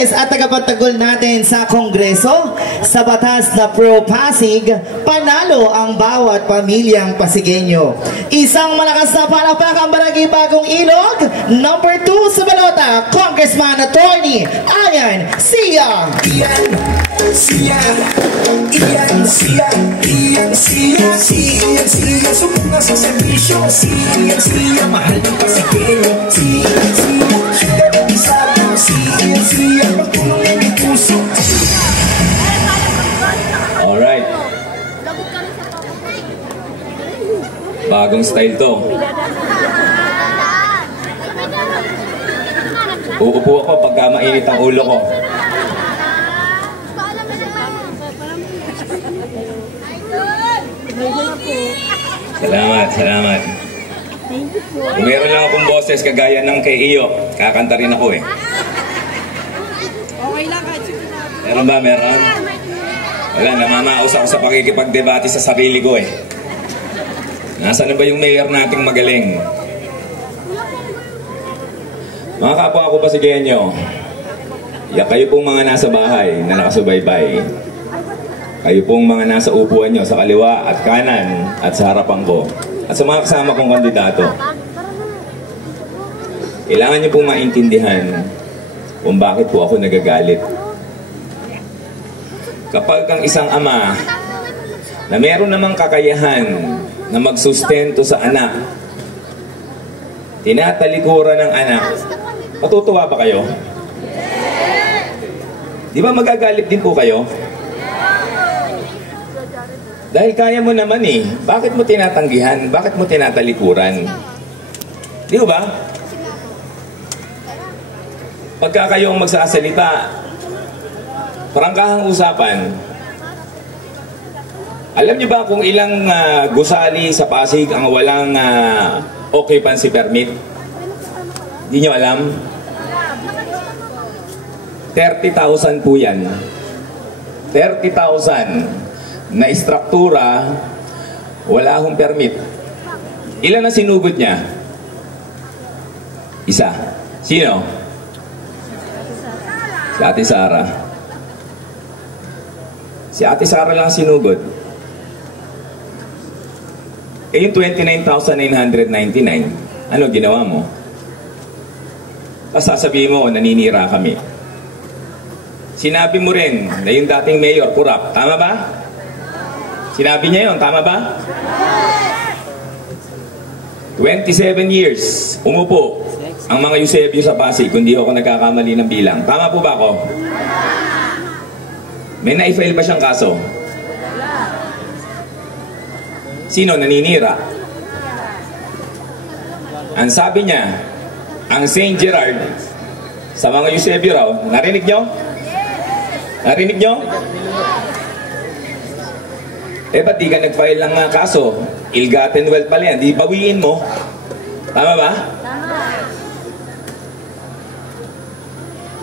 At tagapagtanggol natin sa Kongreso, sa batas na pro-Pasig, panalo ang bawat pamilyang Pasigueño. Isang malakas na palakpakan Barangay Bagong Ilog, number 2 sa balota, Congressman Attorney Ian Sia. Ian Sia, sumunga sa servisyo. Ian Sia, mahal ng Pasigueño. Ian Sia, pagtulong ng puso. Alright. Bagong style to. Uupo ako pagka mainit ang ulo ko. Salamat. Kung meron lang akong boses kagaya ng kay Iyo, kakanta rin ako eh. Okay lang kahit sige na. Meron ba? Meron? Wala, namamaos ako sa pakikipagdebate sa sarili ko eh. Nasaan na ba yung mayor nating magaling? Mga kapwa ako Pasigueño, kayo pong mga nasa bahay na nakasubaybay. Kayo pong mga nasa upuan nyo sa kaliwa at kanan at sa harapan ko. At sa mga kasama kong kandidato. Kailangan nyo pong maintindihan kung bakit po ako nagagalit. Kapag ang isang ama na meron namang kakayahan na magsustento sa anak, tinatalikuran ng anak, matutuwa ba kayo? Di ba magagalit din po kayo? Dahil kaya mo naman eh. Bakit mo tinatanggihan? Bakit mo tinatalikuran? Di ba? Pagka kayong magsasalita, prangkahang usapan, alam niyo ba kung ilang gusali sa Pasig ang walang occupancy permit? Hindi niyo alam? 30,000 po yan. 30,000 na istruktura, wala akong permit. Ilan ang sinugod niya? Isa. Sino? Si Ate Sara. Si Ate Sara lang sinugod. Eh yung 29,999, ano ginawa mo? Sasabihin mo, naninira kami. Sinabi mo rin na yung dating mayor, corrupt. Tama ba? Sinabi niya yun, tama ba? 27 years, umupo ang mga Eusebio sa Pasig, kung di ako nagkakamali ng bilang. Tama po ba ako? May na-file ba siyang kaso? Sino naninira? Ang sabi niya, ang St. Gerard, sa mga Eusebio raw, narinig nyo? Narinig nyo? Eh, ba't di ka nag-file ng kaso? Ill-gotten wealth pala yan. Di bawiin mo. Tama ba? Tama.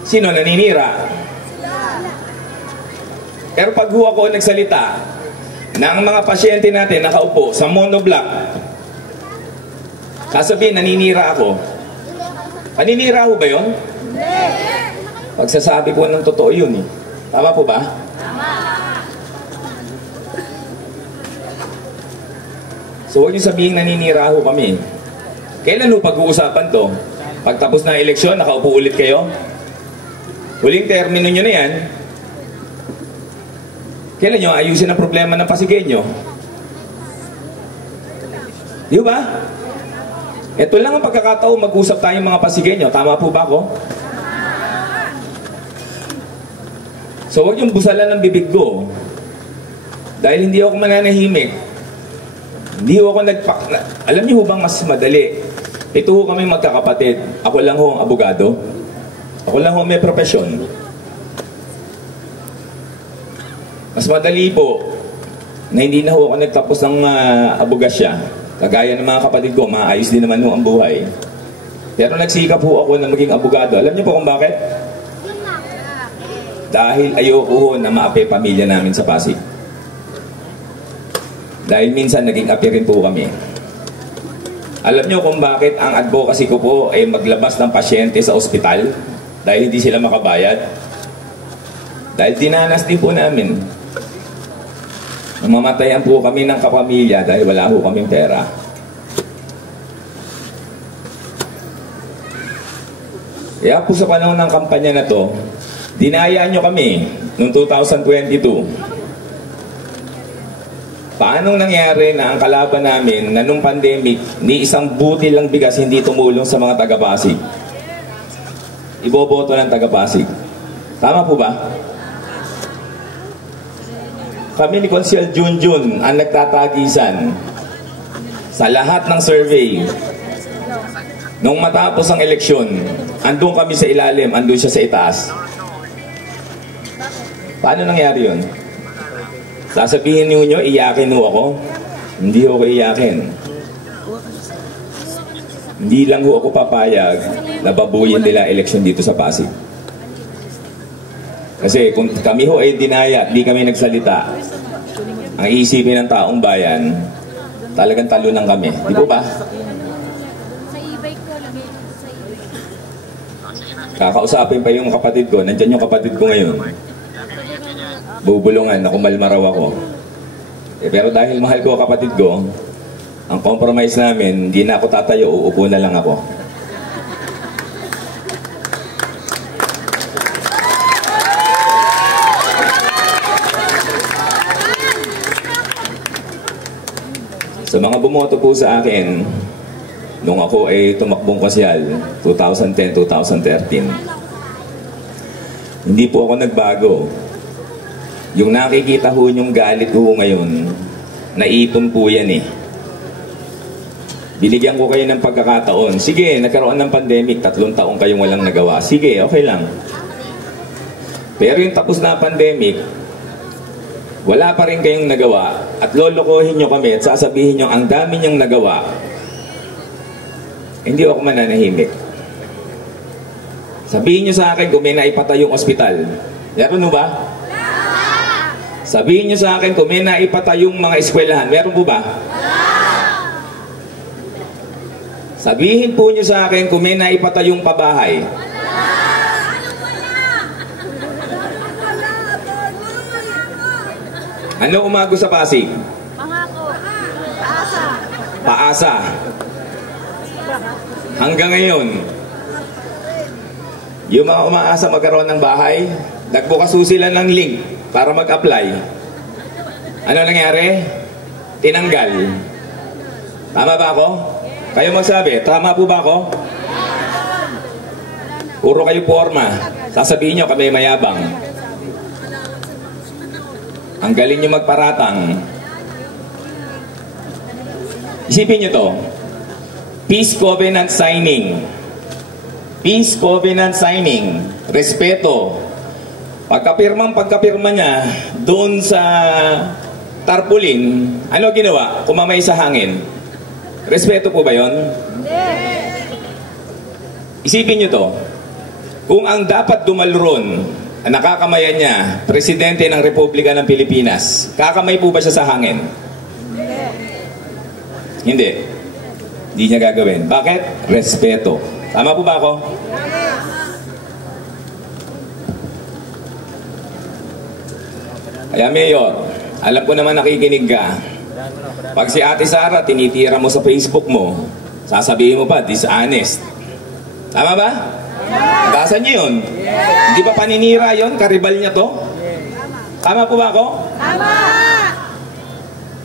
Sino naninira? Pero pag ako nagsalita ng mga pasyente natin nakaupo sa monoblock, sasabihin, naninira ako. Naninira ho ba yun? Hindi. Pagsasabi ko ng totoo yun eh. Tama po ba? Tama. So huwag niyo sabihin naninira ho kami. Kailan ho pag-uusapan to? Pagtapos na eleksyon, nakaupo ulit kayo? Huling termino nyo na yan. Kailan nyo ayusin ang problema ng Pasigueño? Di ba? Ito lang ang pagkakataon mag-usap tayong mga Pasigueño. Tama po ba ako? So huwag yung busalan ng bibig ko. Dahil hindi ako mananahimik. Hindi ako alam niyo bang mas madali? Ito ho kami magkakapatid. Ako lang ho ang abogado. Ako lang ho may profesyon. Mas madali po na hindi na ho ako nagtapos ng abogasya. Kagaya ng mga kapatid ko, maayos din naman ho ang buhay. Pero nagsikap ho ako na maging abogado. Alam niyo po kung bakit? Dahil ayoko ho na maapi pamilya namin sa Pasig. Dahil minsan naging api rin po kami. Alam nyo kung bakit ang advocacy ko po ay maglabas ng pasyente sa ospital? Dahil hindi sila makabayad? Dahil dinanas din po namin. Namamatayan po kami ng kapamilya dahil wala po kaming pera. Kaya po sa panahon ng kampanya na to, dinaya nyo kami noong 2022. Paano nangyari na ang kalaban namin na nung pandemic, ni isang buti lang bigas hindi tumulong sa mga taga-Pasig? Iboboto ng taga-Pasig. Tama po ba? Kami ni Consiel Junjun ang nagtatagisan sa lahat ng survey. Nung matapos ang eleksyon, andun kami sa ilalim, andun siya sa itaas. Paano nangyari yun? Sasabihin niyo, iyakin ho ako? Hindi ako iyakin. Hindi lang ho ako papayag na babuyin nila eleksyon dito sa Pasig. Kasi kung kami ho ay dinaya, di kami nagsalita, ang iisipin ng taong bayan, talagang talunan kami. Di po ba? Kakausapin pa yung kapatid ko. Nandyan yung kapatid ko ngayon. Bubulungan na kumalmaraw ako. Pero dahil mahal ko kapatid ko, ang compromise namin, hindi na ako tatayo, uupo na lang ako. Sa mga bumoto po sa akin, nung ako ay tumakbong konsyal, 2010-2013, hindi po ako nagbago. Yung nakikita ho yung galit ko ngayon, naipon po yan eh. Binigyan ko kayo ng pagkakataon. Sige, nagkaroon ng pandemic, 3 taong kayong walang nagawa. Sige, okay lang. Pero yung tapos na pandemic, wala pa rin kayong nagawa at lolokohin nyo kami at sasabihin nyo ang dami nyong nagawa. Hindi ako mananahimik. Sabihin nyo sa akin kung may naipatayong ospital. Meron mo ba? Sabihin nyo sa akin kung may naipatayong mga eskwelahan. Meron po ba? Sabihin po nyo sa akin kung may naipatayong pabahay. Ano umago sa Pasig? Paasa. Hanggang ngayon, yung mga umaasa magkaroon ng bahay, nagbukas sila ng link para mag-apply. Ano nangyari? Tinanggal. Tama ba ako? Kayo magsabi, tama po ba ako? Puro kayo porma. Sasabihin nyo kami mayabang. Ang galing nyo magparatang. Isipin nyo to. Peace Covenant signing. Peace Covenant signing. Respeto. Pagkapirma niya doon sa tarpaulin, ano ginawa? Kumamay sa hangin. Respeto po ba yun? Isipin nyo to. Kung ang dapat dumalron, ang nakakamayan niya, Presidente ng Republika ng Pilipinas, kakamay po ba siya sa hangin? Hindi. Hindi niya gagawin. Bakit? Respeto. Tama po ba ako? Kaya Mayor, alam ko naman nakikinig ka. Pag si Ate Sara tinitira mo sa Facebook mo, sasabihin mo pa, dishonest. Tama ba? Basan niyo yun? Hindi ba paninira yun? Karibal niya to? Tama po ba ako? Tama!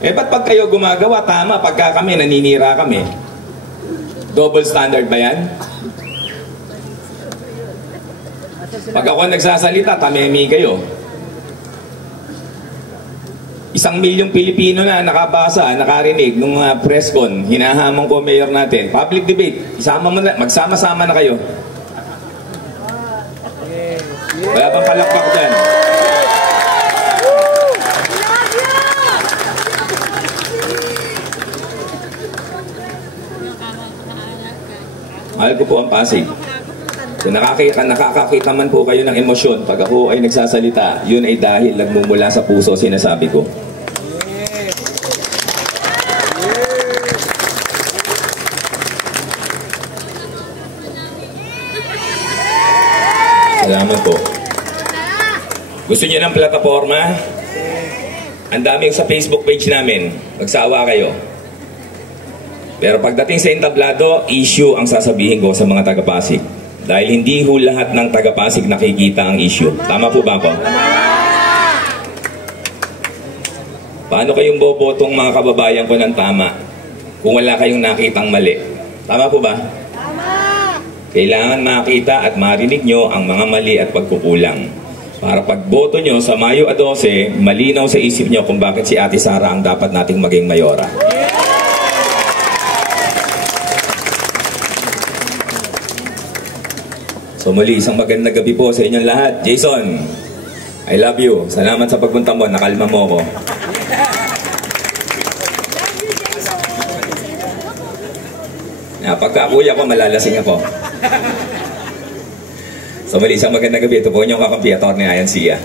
Eh ba't pag kayo gumagawa, tama, pagka kami, naninira kami? Double standard ba yan? Pag ako nagsasalita, tamemi kayo. 1 milyong Pilipino na nakabasa, nakarinig nung press con, hinahamon ko mayor natin. Public debate, isama mo na, magsama-sama na kayo. Wala bang palakpak dyan? Mahal ko po ang Pasig. Kung nakakakita man po kayo ng emosyon, pag ako ay nagsasalita, yun ay dahil nagmumula sa puso sinasabi ko. Salamat po. Gusto niyo ng plataforma? Ang dami sa Facebook page namin. Magsawa kayo. Pero pagdating sa entablado, issue ang sasabihin ko sa mga taga-Pasig. Dahil hindi ho lahat ng taga-Pasig nakikita ang issue. Tama po ba ako? Paano kayong bobotong mga kababayan ko ng tama kung wala kayong nakitang mali? Tama po ba? Tama! Kailangan makita at marinig nyo ang mga mali at pagkukulang. Para pagboto nyo sa Mayo 12, malinaw sa isip nyo kung bakit si Ate Sara ang dapat nating maging mayora. So muli, isang magandang gabi po sa inyong lahat. Jason, I love you. Salamat sa pagpunta mo. Nakalma mo ako. Pagka kuya ko, malalasing ako. So muli, isang magandang gabi. Ito po inyong kakampi, Atty. Ayan Sia.